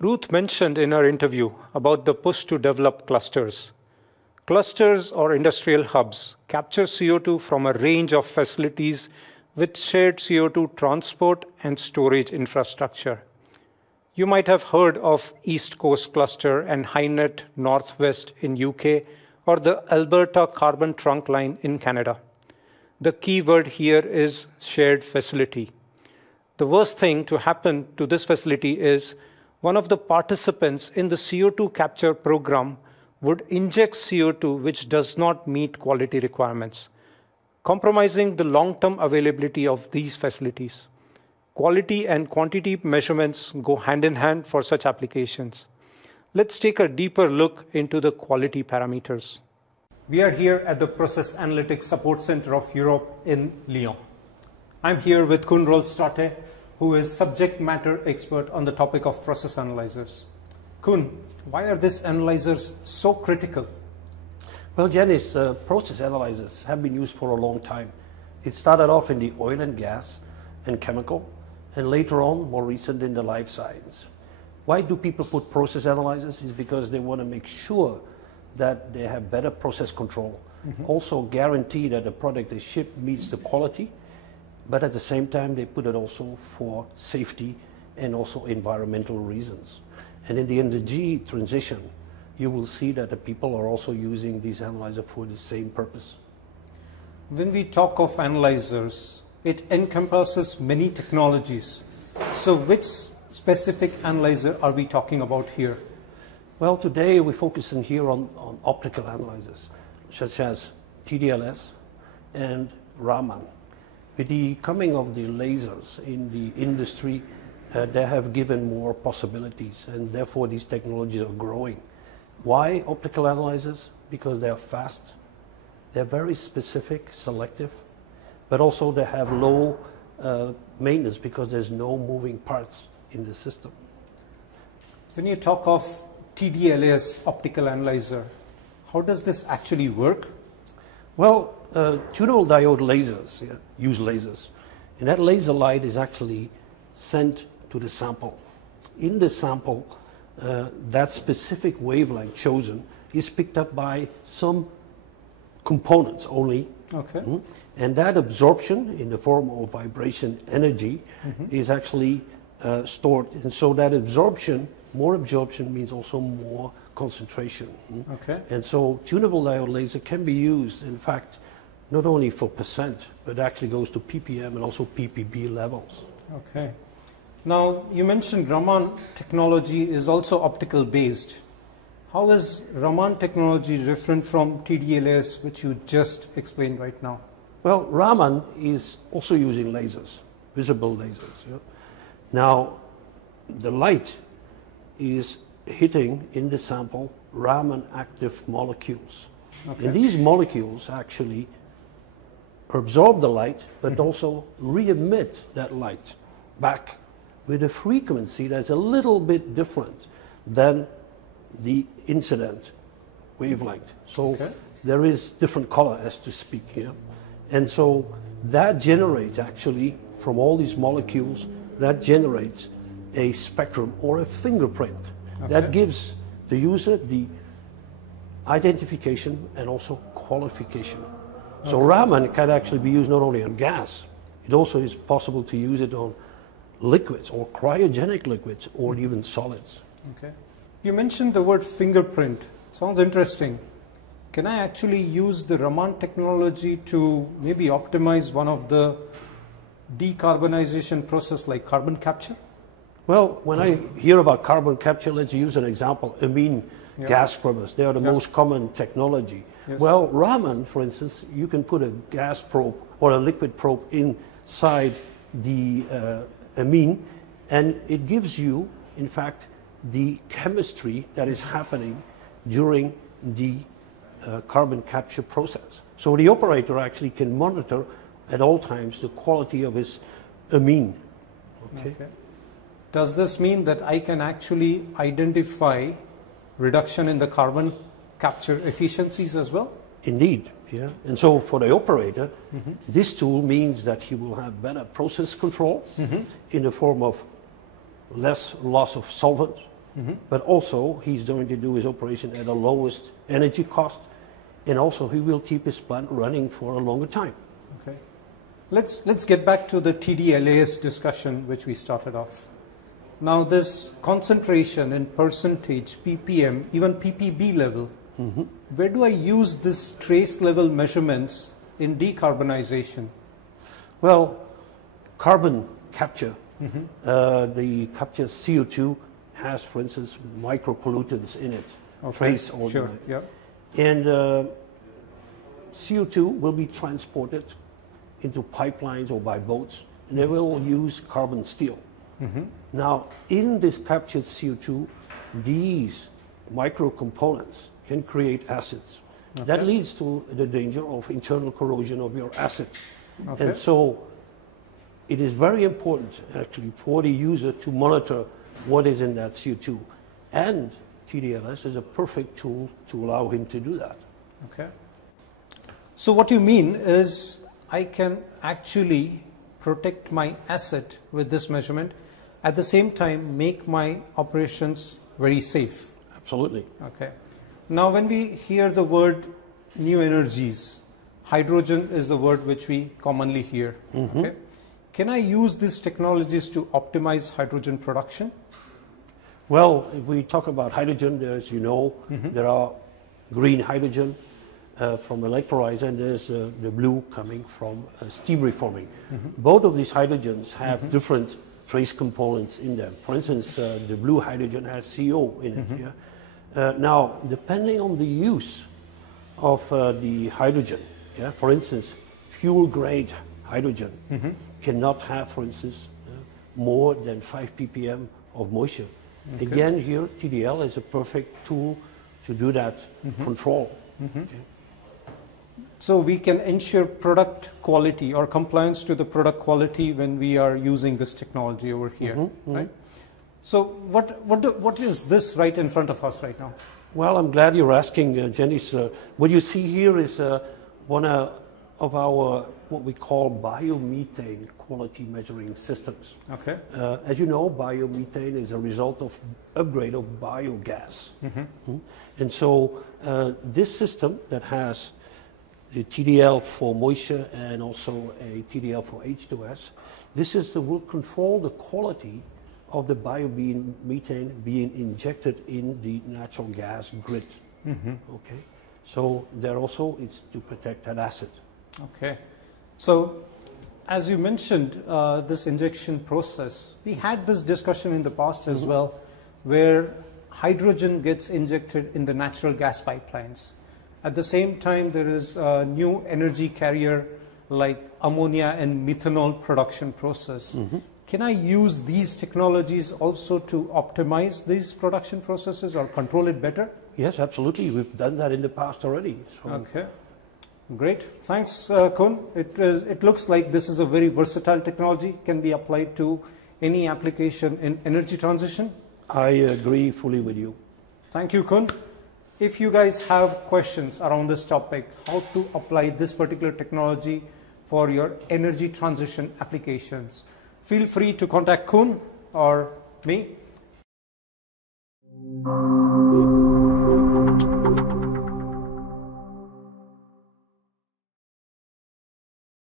Ruth mentioned in her interview about the push to develop clusters. Clusters or industrial hubs capture CO2 from a range of facilities with shared CO2 transport and storage infrastructure. You might have heard of East Coast Cluster and HyNet Northwest in UK or the Alberta Carbon Trunk Line in Canada. The key word here is shared facility. The worst thing to happen to this facility is one of the participants in the CO2 capture program would inject CO2 which does not meet quality requirements, compromising the long-term availability of these facilities. Quality and quantity measurements go hand in hand for such applications. Let's take a deeper look into the quality parameters. We are here at the Process Analytics Support Center of Europe in Lyon. I'm here with Koen Rolstadte, who is subject matter expert on the topic of process analyzers. Koen, why are these analyzers so critical? Well, Janice, process analyzers have been used for a long time. It started off in the oil and gas and chemical, and later on, more recent, in the life science. Why do people put process analyzers? It's because they want to make sure that they have better process control. Also guarantee that the product they ship meets the quality, but at the same time they put it also for safety and also environmental reasons. And in the energy transition, you will see that the people are also using these analyzers for the same purpose. When we talk of analyzers, it encompasses many technologies. So which specific analyzer are we talking about here? Well, today we're focusing here on optical analyzers, such as TDLAS and Raman. With the coming of the lasers in the industry, they have given more possibilities, and therefore these technologies are growing. Why optical analyzers? Because they are fast, they're very specific, selective, but also they have low maintenance because there's no moving parts in the system. When you talk of TDLAS optical analyzer, how does this actually work? Well, tunable diode lasers use lasers, and that laser light is actually sent to the sample. In the sample, that specific wavelength chosen is picked up by some components only. Okay. And that absorption in the form of vibration energy is actually stored. And so that absorption, more absorption means also more concentration. Okay. And so tunable diode laser can be used, in fact, not only for percent, but actually goes to ppm and also ppb levels. Okay. Now, you mentioned Raman technology is also optical based. How is Raman technology different from TDLAS, which you just explained right now? Well, Raman is also using lasers, visible lasers. Yeah? Now, the light is hitting in the sample Raman active molecules. Okay. And these molecules actually absorb the light, but also re-emit that light back with a frequency that's a little bit different than the incident wavelength. So there is different color, as to speak here. And so that generates actually, from all these molecules, that generates a spectrum or a fingerprint that gives the user the identification and also qualification. So Raman can actually be used not only on gas, it also is possible to use it on liquids or cryogenic liquids or even solids. Okay. You mentioned the word fingerprint. Sounds interesting. Can I actually use the Raman technology to maybe optimize one of the decarbonization process like carbon capture? Well, when I hear about carbon capture, let's use an example, amine gas scrubbers. They are the most common technology. Yes. Well, Raman, for instance, you can put a gas probe or a liquid probe inside the amine, and it gives you, in fact, the chemistry that is happening during the carbon capture process. So the operator actually can monitor at all times the quality of his amine. Okay. Does this mean that I can actually identify reduction in the carbon capture efficiencies as well? Indeed, yeah. And so for the operator, this tool means that he will have better process control in the form of less loss of solvent, but also he's going to do his operation at the lowest energy cost, and also he will keep his plant running for a longer time. Okay. Let's get back to the TDLAS discussion which we started off. Now this concentration in percentage, ppm, even ppb level, where do I use this trace level measurements in decarbonization? Well, carbon capture, the captured CO2 has, for instance, micropollutants in it, trace organic. Sure, yeah. And CO2 will be transported into pipelines or by boats, and they will use carbon steel. Now, in this captured CO2, these micro components can create acids. That leads to the danger of internal corrosion of your acid. And so it is very important, actually, for the user to monitor what is in that CO2. And TDLAS is a perfect tool to allow him to do that. Okay. So what you mean is I can actually protect my asset with this measurement, at the same time make my operations very safe. Absolutely. Okay. Now when we hear the word new energies, hydrogen is the word which we commonly hear. Okay. Can I use these technologies to optimize hydrogen production? Well, if we talk about hydrogen, as you know, there are green hydrogen from electrolyzer, and there's the blue coming from steam reforming. Both of these hydrogens have different trace components in them. For instance, the blue hydrogen has CO in it. Now, depending on the use of the hydrogen, for instance, fuel-grade hydrogen cannot have, for instance, more than 5 ppm of moisture. Again, here, TDL is a perfect tool to do that control. So we can ensure product quality or compliance to the product quality when we are using this technology over here, right? So what is this right in front of us right now? Well, I'm glad you're asking, Janice. What you see here is one of our, what we call biomethane quality measuring systems. Okay. As you know, biomethane is a result of upgrade of biogas. And so this system that has the TDL for moisture and also a TDL for H2S, this system will control the quality of the biomethane being injected in the natural gas grid. Okay, so there also it's to protect that acid. Okay, so as you mentioned, this injection process, we had this discussion in the past as well, where hydrogen gets injected in the natural gas pipelines. At the same time, there is a new energy carrier like ammonia and methanol production process. Can I use these technologies also to optimize these production processes or control it better? Yes, absolutely. We've done that in the past already. So. Okay, great. Thanks, Kun. It looks like this is a very versatile technology, can be applied to any application in energy transition. I agree fully with you. Thank you, Kun. If you guys have questions around this topic, how to apply this particular technology for your energy transition applications, feel free to contact Kun or me.